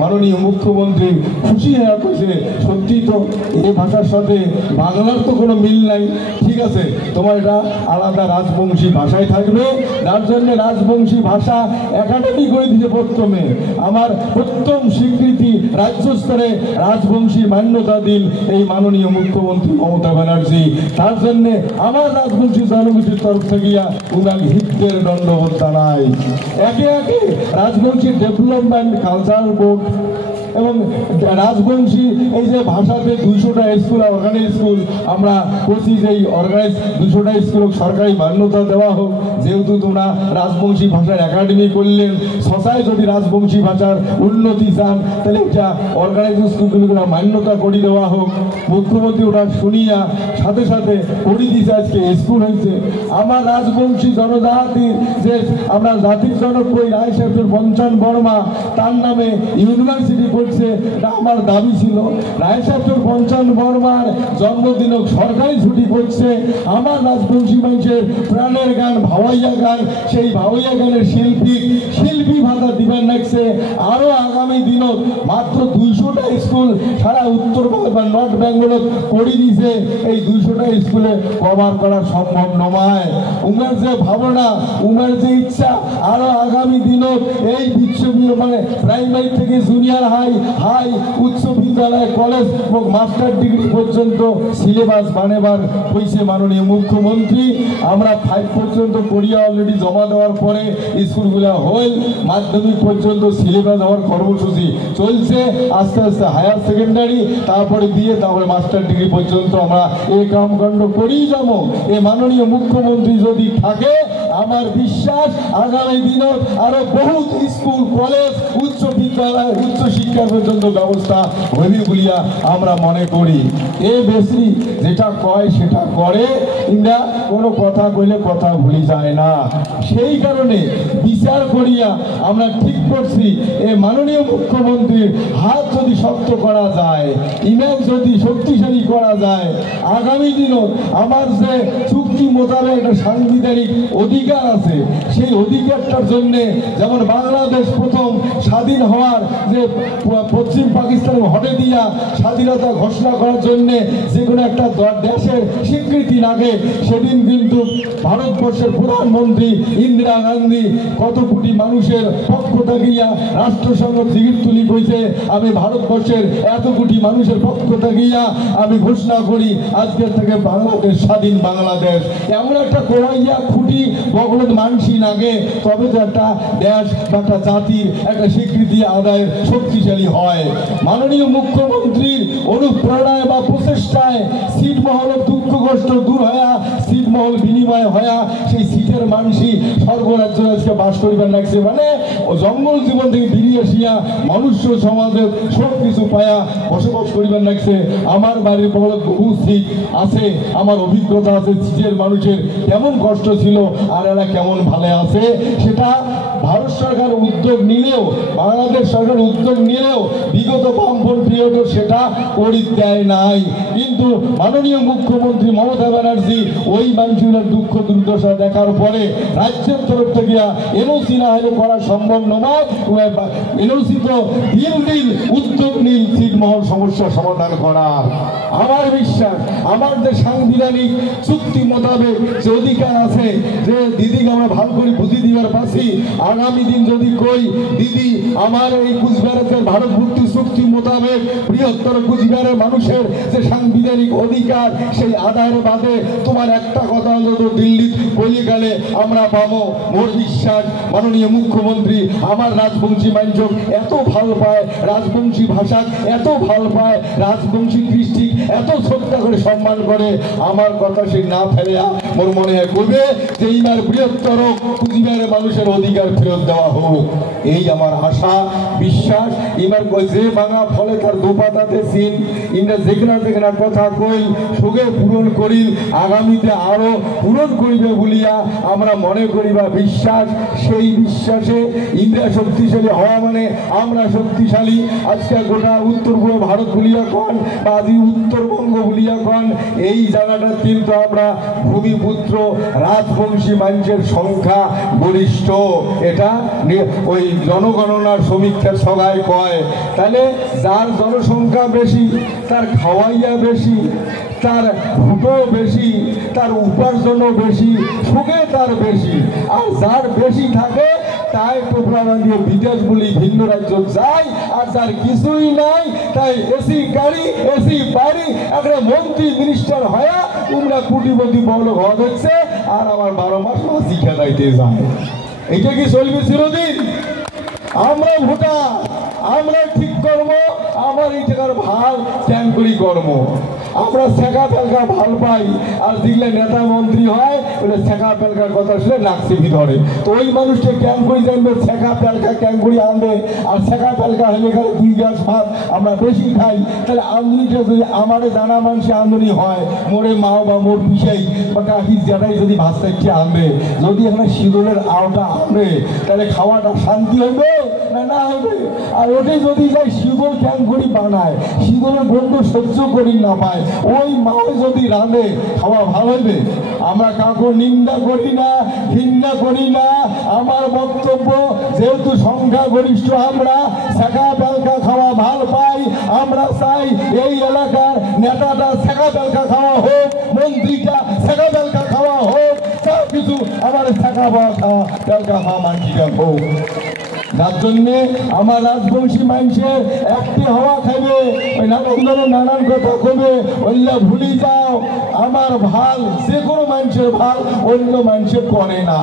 মাননীয় মুখ্যমন্ত্রী খুশি হয়ে কইছে সত্যি তো এই ভাষার সাথে বাংলার তো কোনো মিল নাই, ঠিক আছে তোমার এটা আলাদা রাজবংশী ভাষায় থাকবে, তার জন্য রাজবংশী ভাষা একাডেমি করে দিয়েছে প্রথমে। আমার প্রথম স্বীকৃতি রাজ্য স্তরে রাজবংশী মান্যতা দিন এই মাননীয় মুখ্যমন্ত্রী মমতা ব্যানার্জি। তার জন্যে আমার রাজবংশী জনগোষ্ঠীর তরফ থেকে উনার হিতের দণ্ডবোধ জানাই। একে একে রাজবংশী ডেভেলপমেন্ট কালচার বোর্ড এবং রাজবংশী এই যে ভাষাতে 200টা স্কুল অর্গানাইজ স্কুল আমরা করছি, যে অর্গানাইজ 200টা স্কুল সরকারি মান্যতা দেওয়া হোক। যেহেতু তোমরা রাজবংশী ভাষার একাডেমি করলেন, সসায় যদি রাজবংশী ভাষার উন্নতি চান তাহলে এটা অর্গানাইজ স্কুলগুলো মান্যতা করে দেওয়া হোক। মুখ্যমন্ত্রী ওটা শুনিয়া সাথে সাথে করে দিয়েছে, আজকে স্কুল হয়েছে। আমার রাজবংশী জনজাতির যে আমরা জাতির জনক কই রায় সাহেব পঞ্চান বর্মা, তার নামে ইউনিভার্সিটি করছে, এটা আমার দাবি ছিল। রায় সাহেব পঞ্চান বর্মার জন্মদিন সরকারি ছুটি করছে। আমার রাজবংশী মানুষের প্রাণের গান ভাওয়াইয়া গান, সেই ভাওয়াইয়া গানের শিল্পী ভাতা দিবেন লাগছে। আরো আগামী দিনত মাত্র 200টা স্কুল সারা উত্তর বা নর্থ বেঙ্গলত করে দিছে। এই 200টা স্কুলে কভার করা সম্ভব নয়। উমের যে ভাবনা, উমের যে ইচ্ছা, আরো আগামী দিনত এই বিশ্ববিদ্যালয় মানে প্রাইমারি থেকে জুনিয়র হাই উচ্চ বিদ্যালয় কলেজ এবং মাস্টার ডিগ্রি পর্যন্ত সিলেবাস বানাবার হয়েছে মাননীয় মুখ্যমন্ত্রী। আমরা 5 পর্যন্ত করিয়া অলরেডি জমা দেওয়ার পরে স্কুলগুলো হল, মাধ্যমিক পর্যন্ত সিলেবাস হওয়ার কর্মসূচি চলছে। আস্তে আস্তে হায়ার সেকেন্ডারি, তারপরে বিএ, তারপরে মাস্টার ডিগ্রি পর্যন্ত আমরা এই কামকাণ্ড করেই যাবো। এই মাননীয় মুখ্যমন্ত্রী যদি থাকে, আমার বিশ্বাস আগামী দিনত আরো বহুত স্কুল কলেজ উচ্চ বিদ্যালয় উচ্চ শিক্ষা পর্যন্ত ব্যবস্থা হইবে বলিয়া আমরা মনে করি। এ বেশি যেটা কয় সেটা করে, ইন্দ্রা কোনো কথা কইলে কথা ভুলি যায় না। সেই কারণে বিচার করিয়া আমরা ঠিক করছি এ মাননীয় মুখ্যমন্ত্রীর হাত যদি শক্ত করা যায়, ইমেজ যদি শক্তিশালী করা যায়, আগামী দিনত আমার যে চুক্তি মোতাবেক একটা সাংবিধানিক অধিকার আছে, সেই অধিকারটার জন্যে যেমন বাংলাদেশ প্রথম স্বাধীন হওয়ার যে পশ্চিম পাকিস্তান হটে দিয়া স্বাধীনতা ঘোষণা করার জন্যে যে কোনো একটা দেশের স্বীকৃতি লাগে, সেদিন কিন্তু ভারতবর্ষের প্রধানমন্ত্রী ইন্দিরা গান্ধী কত কোটি মানুষের পক্ষ থাকিয়া রাষ্ট্রসংঘ জিগির তুলি কইছে, আমি ভারতবর্ষের এত কোটি মানুষের পক্ষ থাকিয়া আমি ঘোষণা করি আজকের থেকে বাংলাদেশ স্বাধীন বাংলাদেশ। এমন একটা কোয়াইয়া খুঁটি বগলত মানসি নাগে, তবে তো একটা দেশ বা একটা জাতির একটা স্বীকৃতি আদায়ের শক্তিশালী হয়। মাননীয় মুখ্যমন্ত্রীর অনুপ্রেরণায় বা প্রচেষ্টায় ছিটমহলের দুঃখ কষ্ট দূর হয়া, ছিটমহল বিনিময় হয়া সেই সিটের মানসি স্বর্গরাজ্য আজকে বাস করিবার লাগছে। মানে জঙ্গল জীবন থেকে বেরিয়ে আসিয়া মনুষ্য সমাজের সব কিছু পায়া বসবাস করিবার লাগছে। আমার বাড়ির বড় বহু সিট আছে, আমার অভিজ্ঞতা আছে সিটের মানুষের কেমন কষ্ট ছিল আর এরা কেমন ভালো আছে। সেটা ভারত সরকার উদ্যোগ নিলেও, বাংলাদেশ সরকার উদ্যোগ নিলেও বিগত বামফ্রন্ট পিরিয়ডে সেটা করে দেয় নাই। কিন্তু মাননীয় মুখ্যমন্ত্রী মমতা ব্যানার্জি ওই মানুষগুলোর দুঃখ দুর্দশা দেখার পরে রাজ্যের তরফ থেকে এনওসি না হলে করা সম্ভব নয়, এনওসি তো দিন উদ্যোগ নিন ছিটমহল সমস্যা সমাধান করার। আমার বিশ্বাস আমার যে সাংবিধানিক চুক্তি মোতাবেক যে অধিকার আছে, যে দিদিকে আমরা ভালো করে বুঝি দিবার পাচ্ছি, আগামী দিন যদি কই দিদি আমার এই কুচবিহারের ভারত মুক্তি চুক্তি মোতাবেক বৃহত্তর কুচবিহারের মানুষের যে সাংবিধানিক অধিকার সেই আদায়ের বাদে তোমার একটা কথা হলো দিল্লি বলি গেলে আমরা পাবো। মোর বিশ্বাস মাননীয় মুখ্যমন্ত্রী আমার রাজবংশী মানুষ এত ভালো পায়, রাজবংশী ভাষা এত ভালো পায়, রাজবংশী কৃষ্টি এত শ্রদ্ধা করে সম্মান করে, আমার কথা সে না ফেলে মোর মনে হয় করবে যে এইবার বৃহত্তর কুচবিহারের মানুষের অধিকার ফেরত দেওয়া হোক। এই আমার আশা বিশ্বাস। এবার যে ভাঙা ফলে তার দোপাতাতে সিন ইন্দ্রা যেখানে যেখানে কথা কইল সুগে পূরণ করিল, আগামীতে আরো পূরণ করিবে বলিয়া আমরা মনে করি বা বিশ্বাস। সেই বিশ্বাসে ইন্দ্রা শক্তিশালী হওয়া মানে আমরা শক্তিশালী। আজকে গোটা উত্তর পূর্ব ভারত বলিয়া কন বা উত্তর উত্তরবঙ্গ বলিয়া কন এই জায়গাটা কিন্তু আমরা ভূমিপুত্র রাজবংশী মানুষের সংখ্যা গরিষ্ঠ, এটা ওই জনগণনার সমীক্ষার সবাই কয়। তাহলে যার জনসংখ্যা বেশি তার খাওয়াইয়া বেশি, তার ভোটও বেশি, তার উপার্জনও বেশি, সুখে তার বেশি। আর যার বেশি থাকে তাই টোপলা বাঁধিয়ে বিদেশ বলি ভিন্ন রাজ্য যায়, আর যার কিছুই নাই তাই এসি গাড়ি এসি বাড়ি একটা মন্ত্রী মিনিস্টার হয়ে তোমরা কোটিপতি বড় ঘর হচ্ছে, আর আমার 12 মাস মাসি খেলাইতে যায়। এইটা কি চলবে চিরদিন? আমরা ভোটার, আমরা ঠিক কর্ম, আমার এই টাকার ভাল ত্যাগ করি কর্ম। আমরা শেখা পেলকা ভাল পাই, আর দেখলে নেতা মন্ত্রী হয় ওটা শেখা পেলকার কথা শুনে নাকসিপি ধরে। তো ওই মানুষটা ক্যাং করি জানবে শেখা পেলকা ক্যাং করি আনবে, আর শেখা পেলকা হলে গেলে 2 গ্লাস ভাত আমরা বেশি খাই। তাহলে আমদনিটা যদি আমাদের জানা মানুষে আমদনি হয়, মোরে মাও বা মোর পিসাই বা কাকি জ্যাঠাই যদি ভাত চাইতে আনবে, যদি এখানে শীতলের আওটা আনবে, তাহলে খাওয়াটা শান্তি হবে না না হবে? আর ওটাই যদি যাই শীতল ক্যাং করি বানায়, শীতলের গন্ধ সহ্য করি না পায়, ওই মাও যদি রাঁধে খাওয়া ভালো হইবে? আমরা কাউকে নিন্দা করি না, ঘৃণা করি না। আমার বক্তব্য যেহেতু সংখ্যাগরিষ্ঠ আমরা শেখা পেলকা খাওয়া ভাল পাই, আমরা চাই এই এলাকার নেতাটা শেখা পেলকা খাওয়া হোক, মন্ত্রীটা শেখা পেলকা খাওয়া হোক, সব কিছু আমার শেখা পেলকা খাওয়া মানসিকা হোক। যার জন্যে আমার রাজবংশী মানুষের একটি হওয়া খাইবে, ওই নানান ধরনের নানান কথা কবে, ওইলা ভুলি যাও। আমার ভাল যে কোনো মানুষের ভাল অন্য মানুষের করে না।